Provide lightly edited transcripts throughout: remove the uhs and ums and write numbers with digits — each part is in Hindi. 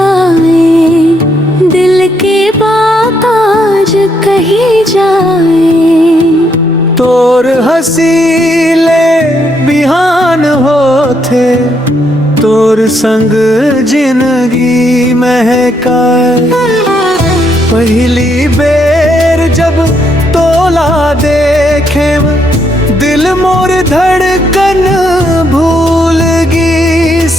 मुस्काए, दिल के बात आज कही जाए। तोर हसीले बिहान होते, तोर संग जिंदगी महकाए। पहली बेर जब तोला देखे, दिल मोर धड़कन भूल गईस।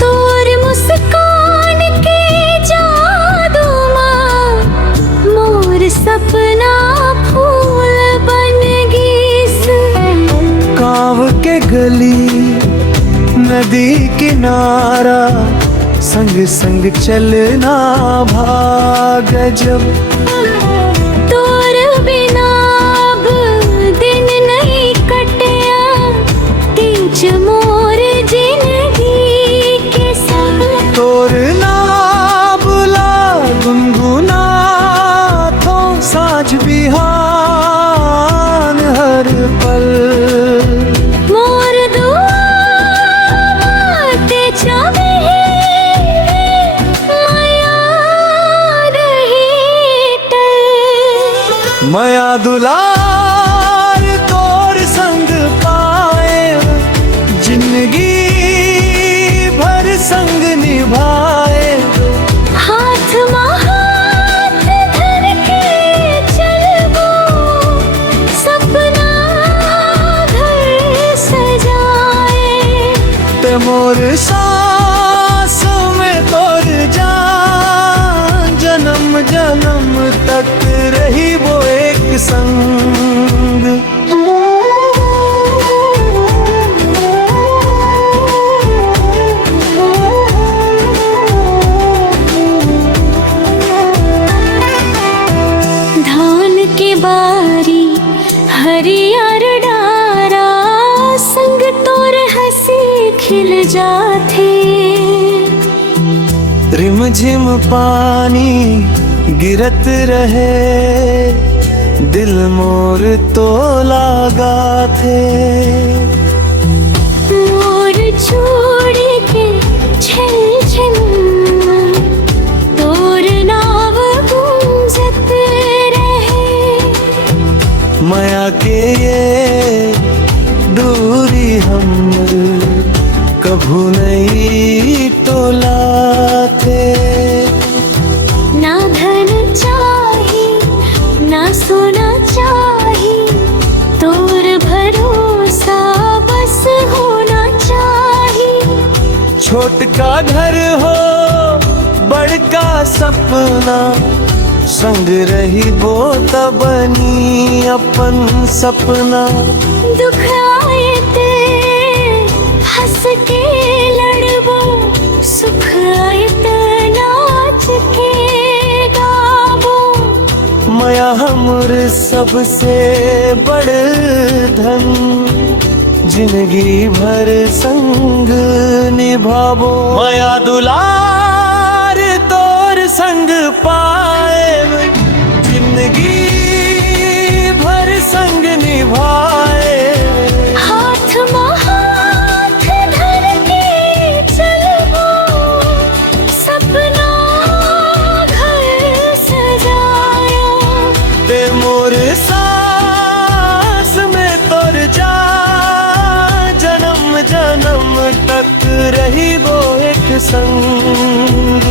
तोर मुस्कान के जादू माँ मोर सपना फूल बन गईस। गाँव के गली नदी किनारा, संग संग चलना भाग जब। तोर बिना अब दिन नहीं कटिया, तीज मोर जिंदगी के संग। तोर ना बुला गुनगुना तो साँझ बिहान हर पल। मोर दुआ बाटे चाहे माया दुलार तोर संग पाए, जिंदगी भर संग निभाए। हाथ में हाथ धर के चलबो, सपना घर सजाए। ते मोर सांस में तोर जान, जन्म जन्म तक रही वो एक संग। धान के बारी हरियर डारा, संग तोर हंसी खिल जाथे। रिमझिम पानी गिरत रहे, दिल मोर तो लागा थे। मोर छोड़ के छल छल तोर नाव गूंजत रहे। माया के ये दूरी हम कभू नहीं टोलाते। ना धन चाही ना सोना चाही, तोर भरोसा बस होना चाही। छोट का घर हो बड़का सपना, संग रही वो बनी अपन सपना। दुख आए ते हंस के लड़बो, सुख आए ते नाच के गाबो। माया हमर सबसे बड़ धन, जिंदगी भर संग निभाबो। माया दुलार तोर संग पाए, जिंदगी भर संग निभाए। हाथ में हाथ धर के चलबो, सपना घर सजाया। ते मोर सांस में तोर जा, जन्म जन्म तक रही वो एक संग।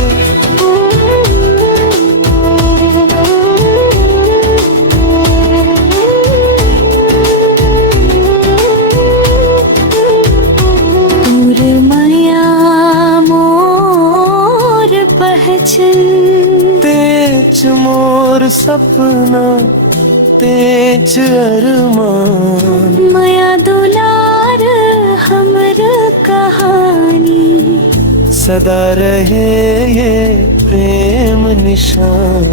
तोर माया मोर पहचन, तेज मोर सपना तेज अरमान। माया दुलार हमर कहानी, सदा रहे ये प्रेम निशान।